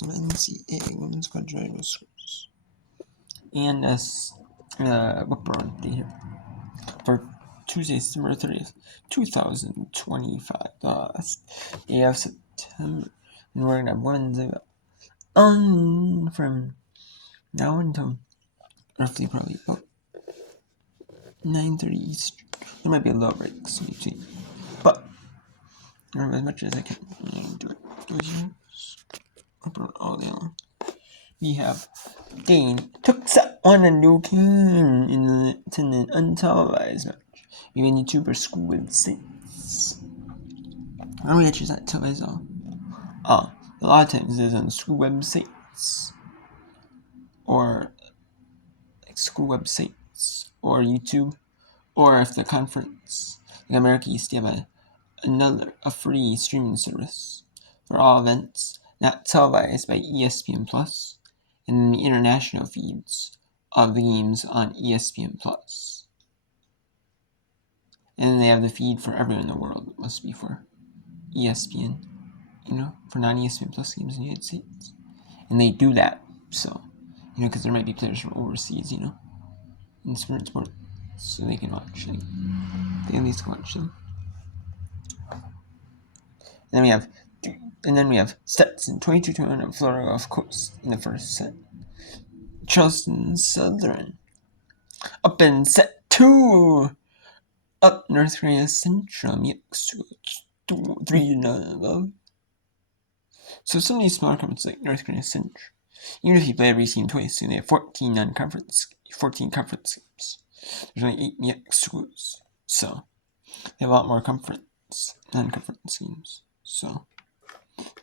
some NCAA women's quadrennial schools. And book burn day here for Tuesday, December 30th, 2025. The last day of September. And we're gonna have women's on from now until roughly probably about 9:30 Eastern. There might be a little breaks in between, but as much as I can do it. All day long. We have Dane took on a new team in an untelevised match. We have a YouTuber school websites. How do we actually that televised all? A lot of times it's on school websites or like school websites or YouTube, or if the conference like America used to have a free streaming service for all events not televised by ESPN Plus, and the international feeds of the games on ESPN Plus. And then they have the feed for everyone in the world. It must be for ESPN, for non-ESPN Plus games in the United States. And they do that, so, because there might be players from overseas, in sports, so they can watch them. They at least can watch them. And then we have Stetson, 22-21 on Florida Gulf Coast in the first set. Charleston Southern up in set 2. Up North Korea Central, 3-0. So some of these smaller conferences like North Korea Central, even if you play every team twice, they have 14 conference games. There's only 8 MX schools, so they have a lot more non-conference games. So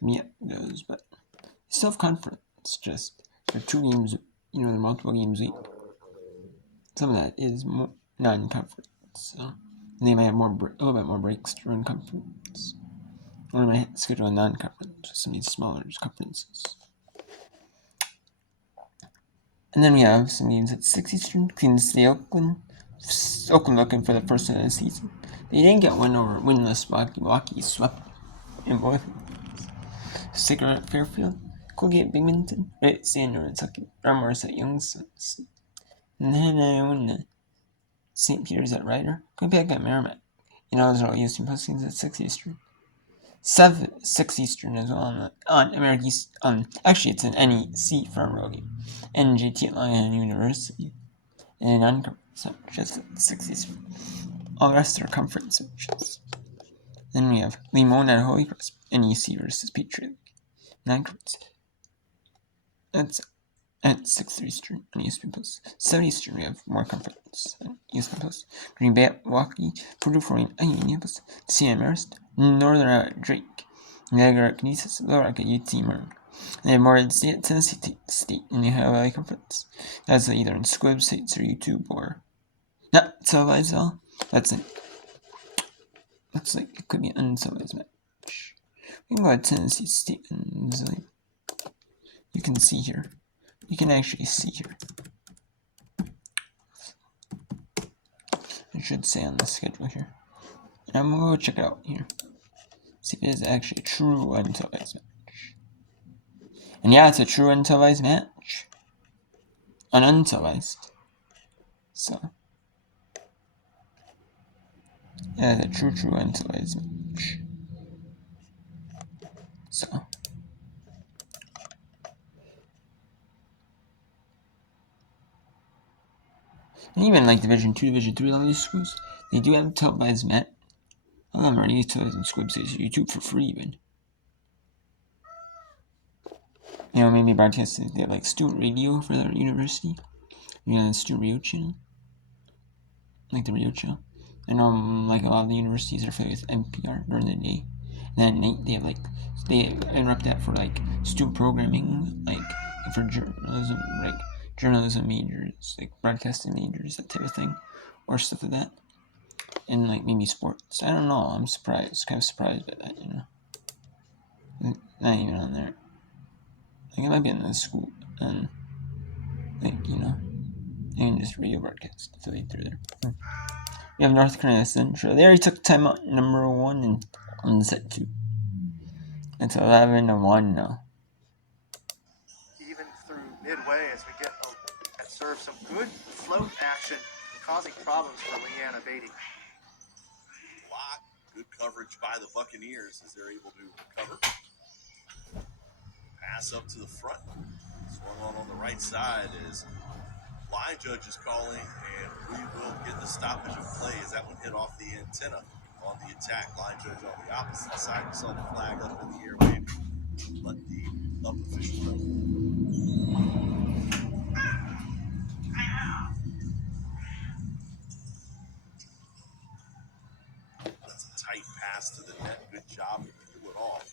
yeah, goes, but still have conference. Just there are 2 games. There are multiple games a week. Some of that is non-conference, so they might have a little bit more breaks during conference, or they might schedule a non-conference, some of these smaller conferences. And then we have some games at 6 Eastern. Queens City, Oakland looking for the first win of the season. They didn't get one over winless Milwaukee swept in both. Cigarette Fairfield, Colgate Binghamton, Red Sand Nantucket, Armours at Youngstown, and then St. Peter's at Ryder, Quebec at Merrimack. Those are all ESPN Plus games at 6 Eastern. 6 Eastern as well on America East. Actually, it's an NEC front row game. NJT at Long Island University. And non-conference matches at 6 Eastern. All the rest are conference matches. Then we have Limon at Holy Cross, NEC versus Patriot League. Non-conference. That's at 6 Eastern on ESPN Plus. 7 Eastern, we have more conference on ESPN Plus. Green Bay at Milwaukee, Purdue Florian at Indianapolis, CM Marist, Northern at Drake, Niagara at Canisius, Little Rock at UT Martin. And then Morehead State at Tennessee State in the Ohio Valley Conference. That's either on school websites or YouTube or not televised at all. Looks like it could be an untelevised match. We can go to Tennessee State and you can see here. You can actually see here. It should say on the schedule here. And I'm going to go check it out here. See if it is actually a true untelevised match. And yeah, it's a true untelevised match. An untelevised. So. Yeah, it's a true untelevised match. So. And even like Division 2, Division 3, all these schools, they do have televised match. All of them are televised on school websites, YouTube for free even. Maybe broadcasting, they have like student radio for their university. The student radio channel. Like the radio channel. I know like a lot of the universities are affiliated with NPR during the day. And then at night they have they interrupt that for like student programming, like for journalism majors, like broadcasting majors, that type of thing, or stuff like that, and like maybe sports. I don't know. I'm kind of surprised by that. Not even on there. Like it might be in the school, and and just radio broadcast affiliate through there. We have North Carolina Central. They already took timeout number 1 on set 2. It's 11-1 now. midway as we get at serve some good float action, causing problems for Leanna Beatty. Block, good coverage by the Buccaneers as they're able to recover. Pass up to the front. Swung on the right side as line judge is calling, and we will get the stoppage of play as that one hit off the antenna on the attack. Line judge on the opposite side. We saw the flag up in the airwave. Let the up official know. That's a tight pass to the net. Good job to peel it off.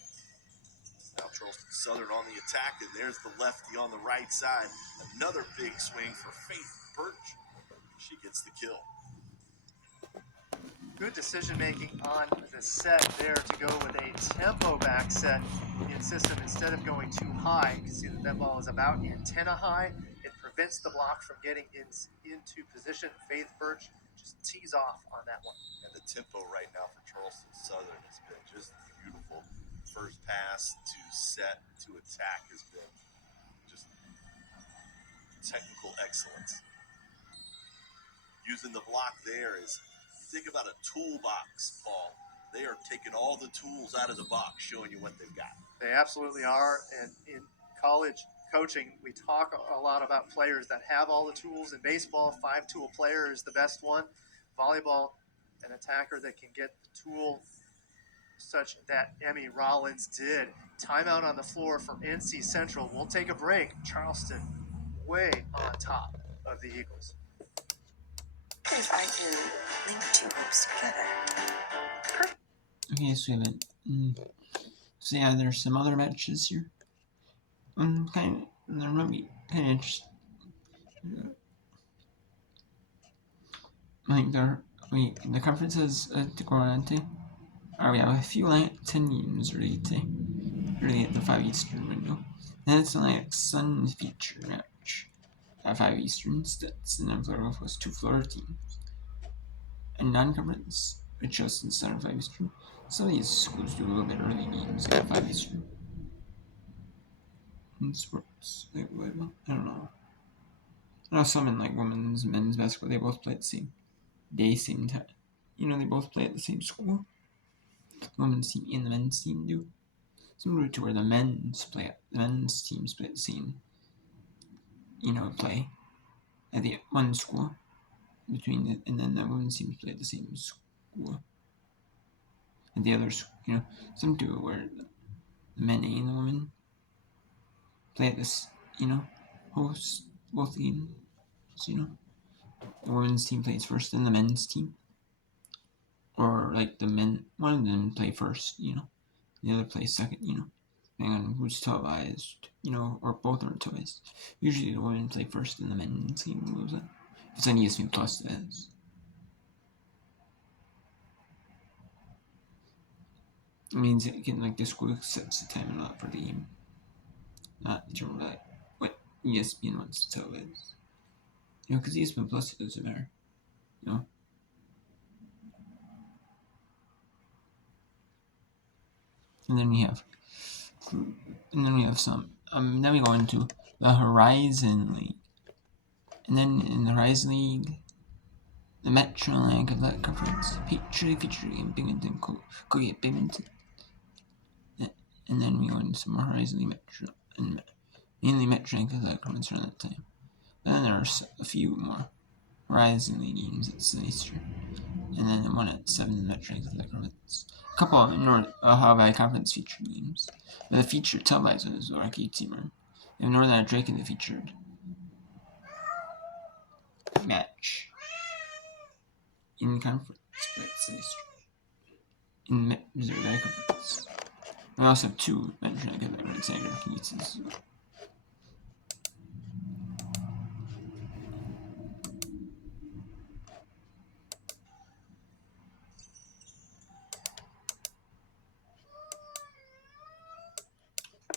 Now Charleston Southern on the attack, and there's the lefty on the right side. Another big swing for Faith Birch. She gets the kill. Good decision making on the set there to go with a tempo back set in system instead of going too high. You can see that that ball is about antenna high. It prevents the block from getting into position. Faith Birch just tees off on that one. And the tempo right now for Charleston Southern has been just beautiful. First pass to set to attack has been just technical excellence. Using the block there is, you think about a toolbox, Paul. They are taking all the tools out of the box, showing you what they've got. They absolutely are. And in college coaching, we talk a lot about players that have all the tools. In baseball, 5-tool player is the best one. Volleyball, an attacker that can get the tool such that Emmy Rollins did. Timeout on the floor from NC Central. We'll take a break. Charleston way on top of the Eagles. If I can link two hopes together. Okay, so we have it. So yeah, there's some other matches here. There might be kind of interesting. I think the conference has to go on to. We have a few 10 games ready at the 5 Eastern window. Then it's a Sun feature match at 5 Eastern. Stetson and Florida plus 2 Florida teams. And non-conference, which is instead of 5 Eastern. Some of these schools do a little bit early games at 5 Eastern. In sports, I don't know. I know some in women's, men's basketball, they both play at the same day, same time. They both play at the same school. The women's team and the men's team do. Similar to where the men's teams play at the same, play at the one school and then the women's teams play at the same school. And the others, some do where the men and the women play at this, host both games, The women's team plays first, then the men's team. Or the men, one of them play first, the other plays second, depending on who's televised, or both aren't televised. Usually the women play first and the men's team moves on. If it's on ESPN Plus, it is. It means it can, the school sets the time and all for the game. Not determine what ESPN wants to televise. Because ESPN Plus, it doesn't matter. And then we have some. Then we go into the Horizon League. And then in the Horizon League, the Metro Atlantic Athletic Conference featuring Binghamton, Colgate Binghamton. And then we go into some more Horizon League Metro, and mainly Metro Atlantic Athletic Conference around that time. Then there are a few more Horizon League games at Easter. And then one at 7 Metro Atlantic Athletic Conference. A couple of North Ohio Valley Conference featured games. But the featured televised one is the Arcade Teamer. And Northern Drake in the featured match in conference, but in Missouri Valley Conference. We also have 2 Metro Atlantic Conference cases as well.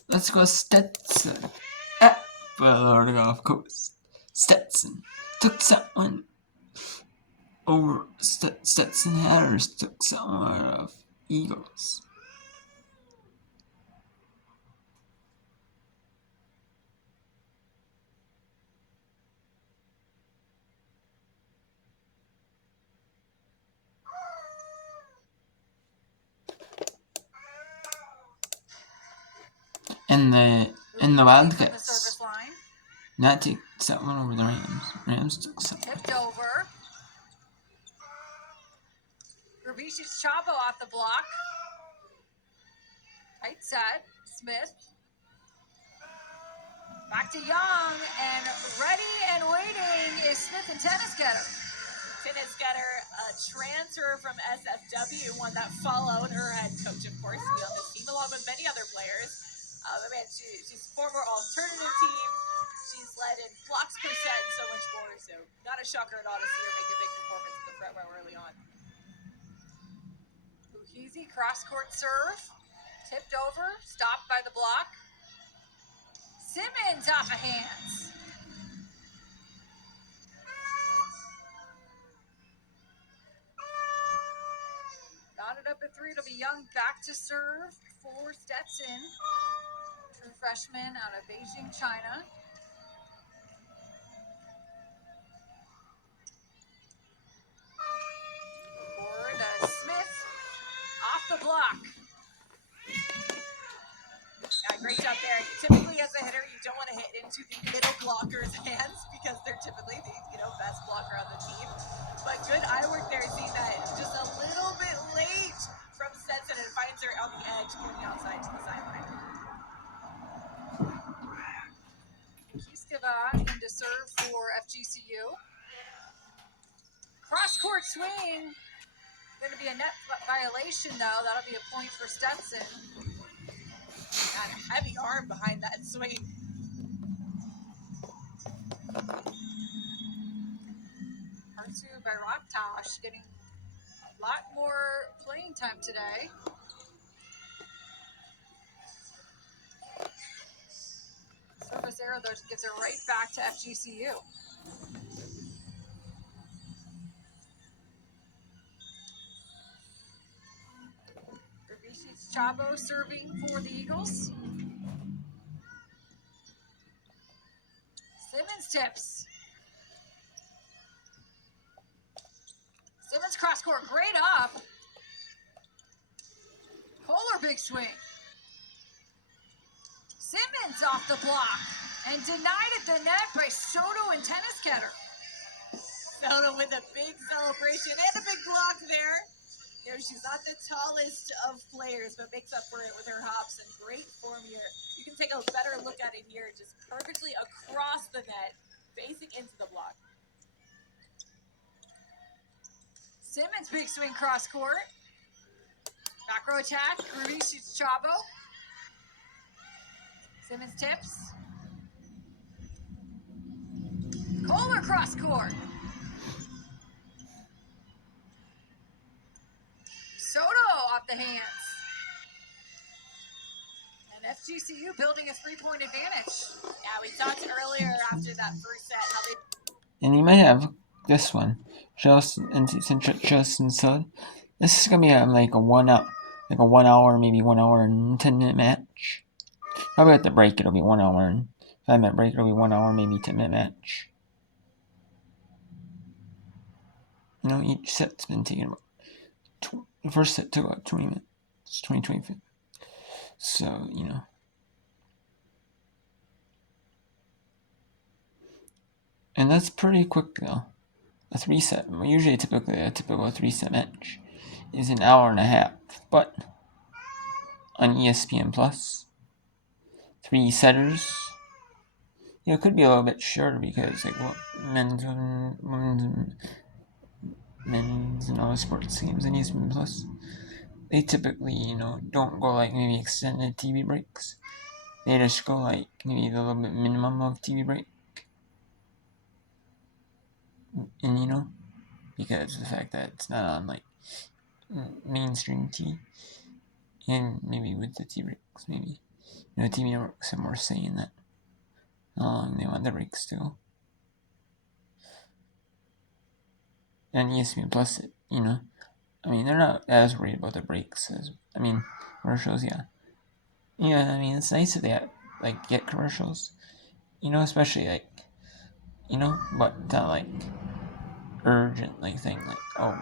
Let's go Stetson at Florida Gulf Coast. Stetson took that one over. Stetson Hatters took that one of Eagles. And the From the Wildcats service line. not to set one over the Rams. Rams took set. Tipped over. Rubici's Chavo off the block. Tight set. Smith. Back to Young, and ready and waiting is Smith and Tennis Getter. Tennis Getter, a transfer from SFW, one that followed her head coach, of course, to be on this team, along with many other players. But man, she's former alternative team. She's led in blocks per set and so much more. So not a shocker at all to see her make a big performance in the front row early on. Buhizi cross-court serve. Tipped over, stopped by the block. Simmons off of hands. Got it up at 3. It'll be Young back to serve for Stetson. True freshman out of Beijing, China. Forward Smith off the block. Yeah, great job there. Typically, as a hitter, you don't want to hit into the middle blocker's hands because they're typically the best blocker on the team. But good eye work there, seeing that just a little bit late from Stetson and finds her on the edge, going outside to the sideline. Kiskova into serve for FGCU. Cross-court swing. Going to be a net violation, though. That'll be a point for Stetson. Got a heavy arm behind that swing. Hartsu by Raktosh getting a lot more playing time today. Service error, though, gives it right back to FGCU. Rubici's Chavo serving for the Eagles. Simmons tips. Simmons cross court, great up. Kohler big swing. Simmons off the block and denied at the net by Soto and Tennis Getter. Soto with a big celebration and a big block there. You know, she's not the tallest of players, but makes up for it with her hops and great form here. You can take a better look at it here, just perfectly across the net, facing into the block. Simmons big swing cross court. Back row attack, Rubici's Chavo. Simmons tips. Kohler cross court. Soto off the hands. And FGCU building a 3-point advantage. Yeah, we talked earlier after that first set how they... And you might have this one. Chelsea Sud. This is gonna be like a 1 hour, maybe 1 hour and 10-minute match. Probably at the break it'll be 1 hour and 5-minute break. It'll be 1 hour, maybe 10-minute match. You know, each set's been taking about the first set took about 20 minutes, 25. So, you know. And that's pretty quick though. A 3-set, usually a typical 3-set match is an hour and a half. But on ESPN Plus, 3 setters, you know, it could be a little bit shorter because like men's and all the sports games on ESPN Plus, they typically, you know, don't go like maybe extended TV breaks. They just go like maybe a little bit minimum of TV break. And you know, because of the fact that it's not on like mainstream TV, and maybe with the TV breaks, maybe, you know, TV networks have more say in that. How long they want the breaks to go. And ESPN Plus, you know, I mean, they're not as worried about the breaks as, I mean, commercials, yeah. Yeah, I mean, it's nice if they like get commercials, you know, especially like, you know, but it's not like urgent like thing, like, oh,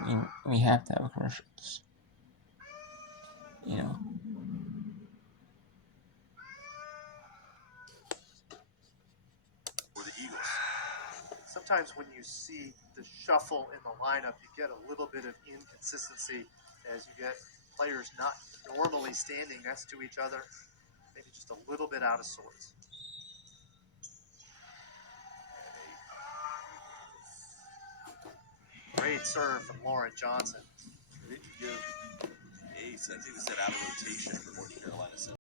we have to have commercials, you know. sometimes when you see the shuffle in the lineup, you get a little bit of inconsistency as you get players not normally standing next to each other, maybe just a little bit out of sorts. Great serve from Lauren Johnson. They did give a, I think they said out of rotation for North Carolina.